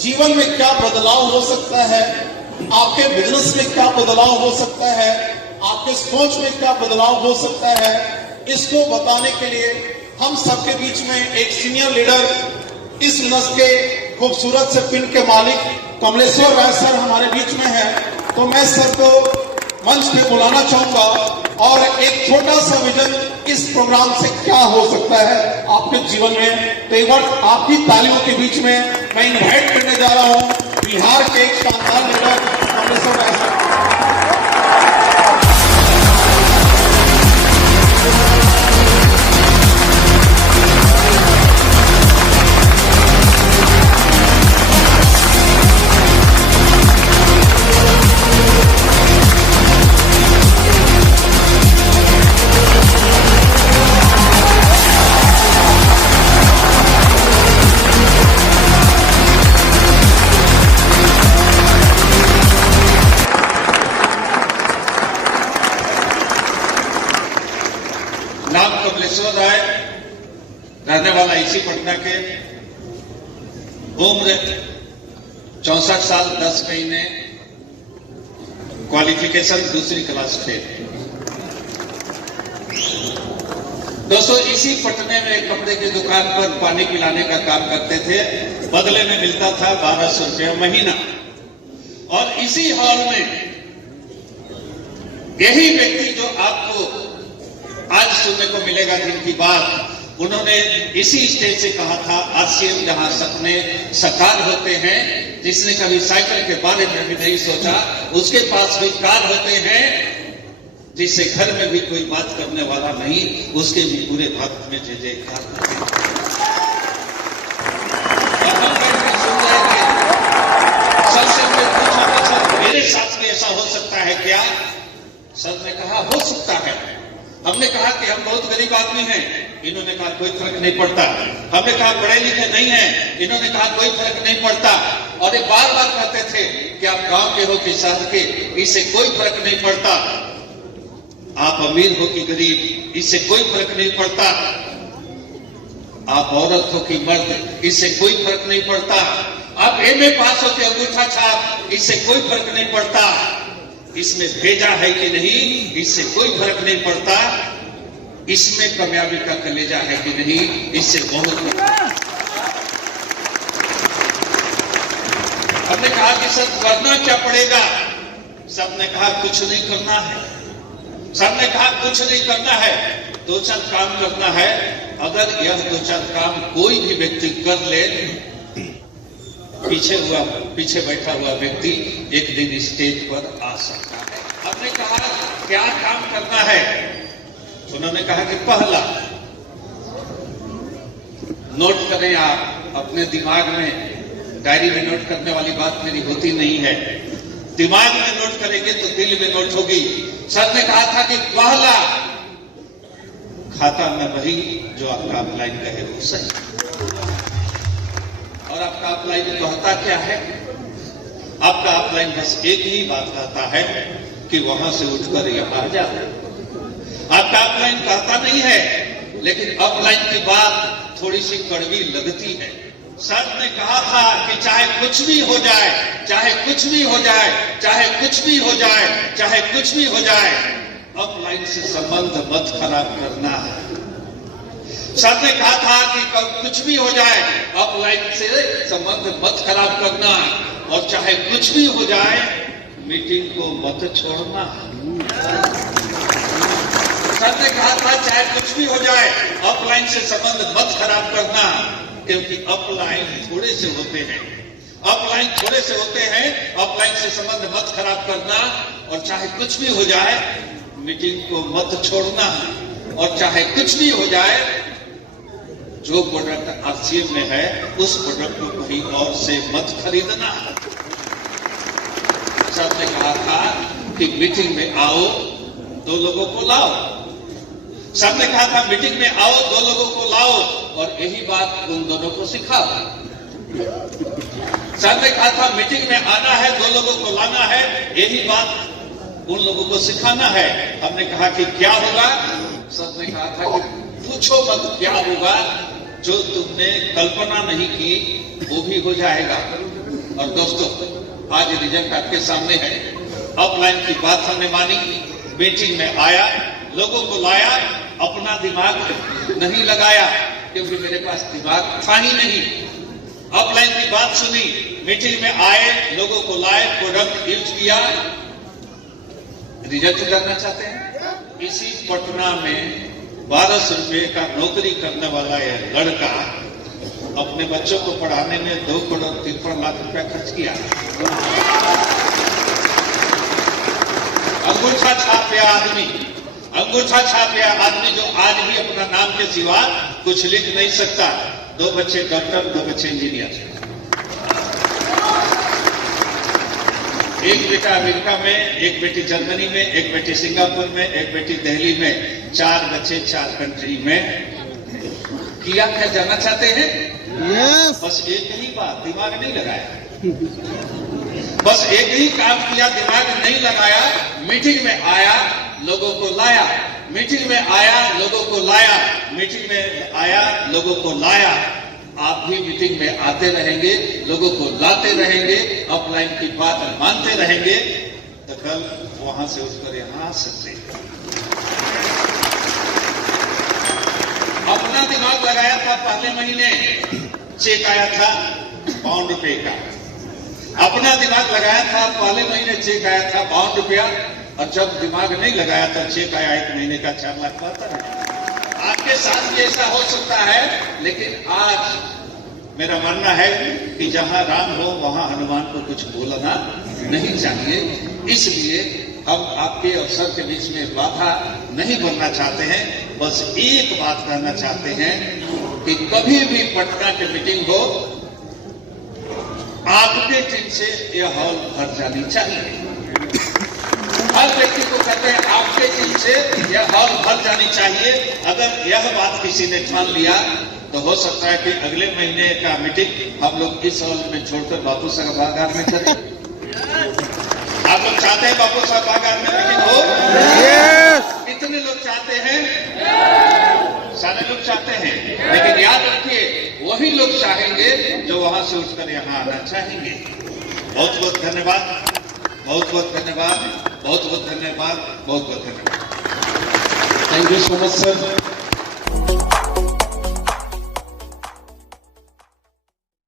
जीवन में क्या बदलाव हो सकता है, आपके बिजनेस में क्या बदलाव हो सकता है, आपके सोच में क्या बदलाव हो सकता है, इसको बताने के लिए हम सबके बीच में एक सीनियर लीडर, इस नस्ल के खूबसूरत से पिंड के मालिक कमलेश्वर राय सर हमारे बीच में है। तो मैं सर को मंच पे बुलाना चाहूंगा और एक छोटा सा विजन इस प्रोग्राम से क्या हो सकता है आपके जीवन में। तो एक बार आपकी तालियों के बीच में मैं इनवाइट करने जा रहा हूं बिहार के एक शानदार लीडर कमलेश्वर राय सर। नाम कमलेश्वर राय, रहने वाला इसी पटना के, उम्र 64 साल 10 महीने, क्वालिफिकेशन दूसरी क्लास फेल। दोस्तों, इसी पटने में कपड़े की दुकान पर पानी पिलाने का काम करते थे, बदले में मिलता था 1200 रुपया महीना। और इसी हॉल में यही व्यक्ति जो आपको आज सुनने को मिलेगा जिनकी बात, उन्होंने इसी स्टेज से कहा था, आसिम जहां सपने साकार होते हैं, जिसने कभी साइकिल के बारे में भी नहीं सोचा, उसके पास भी कार होते हैं, जिससे घर में भी कोई बात करने वाला नहीं, उसके भी पूरे भक्त में जय जयकार। सुन रहे थे, सबसे पूछा मेरे साथ में ऐसा हो सकता है क्या? सर ने कहा हो सकता है। हमने कहा कि हम बहुत गरीब आदमी हैं, इन्होंने कहा कोई फर्क नहीं पड़ता। हमने कहा पढ़े लिखे नहीं हैं, इन्होंने कहा कोई फर्क नहीं पड़ता। और ये बार बार कहते थे कि आप गांव के हो कि शहर के, इससे कोई फर्क नहीं पड़ता। आप अमीर हो कि गरीब, इससे कोई फर्क नहीं पड़ता। आप औरत हो कि मर्द, इससे कोई फर्क नहीं पड़ता। आप एमए पास हो कि अंगूठा छाप, इससे कोई फर्क नहीं पड़ता। इसमें भेजा है कि नहीं, इससे कोई फर्क नहीं पड़ता। इसमें कामयाबी का कलेजा है कि नहीं, इससे बहुत। हमने कहा कि सर करना क्या पड़ेगा? सबने कहा कुछ नहीं करना है। सबने कहा कुछ नहीं करना है, 2-4 काम करना है। अगर यह 2-4 काम कोई भी व्यक्ति कर ले, पीछे बैठा हुआ व्यक्ति एक दिन स्टेज पर आ सकता है। हमने कहा क्या काम करना है? उन्होंने कहा कि पहला, नोट करें आप अपने दिमाग में। डायरी में नोट करने वाली बात मेरी होती नहीं है, दिमाग में नोट करेंगे तो दिल में नोट होगी। सर ने कहा था कि पहला, खाता में वही जो आपका अपलाइन कहे वो सही। और आपका अपलाइन कहता क्या है? आपका अपलाइन बस एक ही बात कहता है कि वहां से उठकर यहां आ जा। आपका अपलाइन कहता नहीं है, लेकिन अपलाइन की बात थोड़ी सी कड़वी लगती है। सर ने कहा था कि चाहे कुछ भी हो जाए, चाहे कुछ भी हो जाए, चाहे कुछ भी हो जाए, चाहे कुछ भी हो जाए, अपलाइन से संबंध मत खराब करना है। सर ने कहा था कि कुछ भी हो जाए, अपलाइन से संबंध मत खराब करना, और चाहे कुछ भी हो जाए, मीटिंग को मत छोड़ना। सर ने कहा था चाहे कुछ भी हो जाए, अपलाइन से संबंध मत खराब करना, क्योंकि अपलाइन थोड़े से होते हैं, अपलाइन थोड़े से होते हैं। अपलाइन से संबंध मत खराब करना, और चाहे कुछ भी हो जाए, मीटिंग को मत छोड़ना, और चाहे कुछ भी हो जाए, जो प्रोडक्ट आरसीएम में है उस प्रोडक्ट को कहीं और से मत खरीदना। सर ने कहा था कि मीटिंग में आओ, 2 लोगों को लाओ। सर ने कहा था मीटिंग में आओ, 2 लोगों को लाओ, और यही बात उन दोनों को सिखाओ। सर ने कहा था मीटिंग में आना है, 2 लोगों को लाना है, यही बात उन लोगों को सिखाना है। हमने कहा कि क्या होगा? सर ने कहा था कि पूछो मत क्या होगा, जो तुमने कल्पना नहीं की वो भी हो जाएगा। और दोस्तों, आज रिजल्ट आपके सामने है। ऑफलाइन की बात हमने मानी, मीटिंग में आया, लोगों को लाया, अपना दिमाग नहीं लगाया क्योंकि मेरे पास दिमाग था ही नहीं। ऑफलाइन की बात सुनी, मीटिंग में आए, लोगों को लाए, प्रोडक्ट यूज किया, रिजल्ट करना चाहते हैं। इसी पटना में 1200 रुपये का नौकरी करने वाला यह लड़का अपने बच्चों को पढ़ाने में 2 करोड़ 53 लाख रुपया खर्च किया। अंगूठा छापिया आदमी जो आज भी अपना नाम के सिवा कुछ लिख नहीं सकता। 2 बच्चे डॉक्टर, 2 बच्चे इंजीनियर। एक बेटा अमेरिका में, एक बेटी जर्मनी में, एक बेटी सिंगापुर में, एक बेटी दिल्ली में, 4 बच्चे 4 कंट्री में। किया क्या जानना चाहते हैं? Yes. बस एक ही बात, दिमाग नहीं लगाया। बस एक ही काम किया, दिमाग नहीं लगाया। मीटिंग में आया, लोगों को लाया, मीटिंग में आया, लोगों को लाया, मीटिंग में आया, लोगों को लाया। आप भी मीटिंग में आते रहेंगे, लोगों को लाते रहेंगे, ऑफलाइन की बात मानते रहेंगे, तो कल वहां से उठकर यहां आ सकते हैं। अपना दिमाग लगाया था, पहले महीने चेक आया था 52 रुपये का। अपना दिमाग लगाया था, पहले महीने चेक आया था 52 रुपया, और जब दिमाग नहीं लगाया तो चेक आया 1 महीने का 4,72,000। आपके साथ भी ऐसा हो सकता है, लेकिन आज मेरा मानना है कि जहां राम हो वहां हनुमान को कुछ बोलना नहीं चाहिए। इसलिए हम आपके और सर के बीच में बाधा नहीं बनना चाहते हैं। बस एक बात कहना चाहते हैं कि कभी भी पटना की मीटिंग हो, आपके टीम से यह हॉल भर जानी चाहिए। हर व्यक्ति को कहते हैं आपके टीम से यह हॉल भर जानी चाहिए। अगर यह बात किसी ने ठान लिया तो हो सकता है कि अगले महीने का मीटिंग हम लोग इस हॉल में छोड़कर बापू साहब सभागार में करें। आप लोग चाहते हैं बापू साहब सभागार में मीटिंग हो? Yes. कितने लोग चाहते हैं? सारे लोग चाहते हैं, लेकिन याद रखिए वही लोग चाहेंगे जो वहां से उठकर यहां आना चाहेंगे। बहुत बहुत धन्यवाद, बहुत बहुत धन्यवाद, बहुत बहुत धन्यवाद, बहुत बहुत धन्यवाद। Thank you so much sir.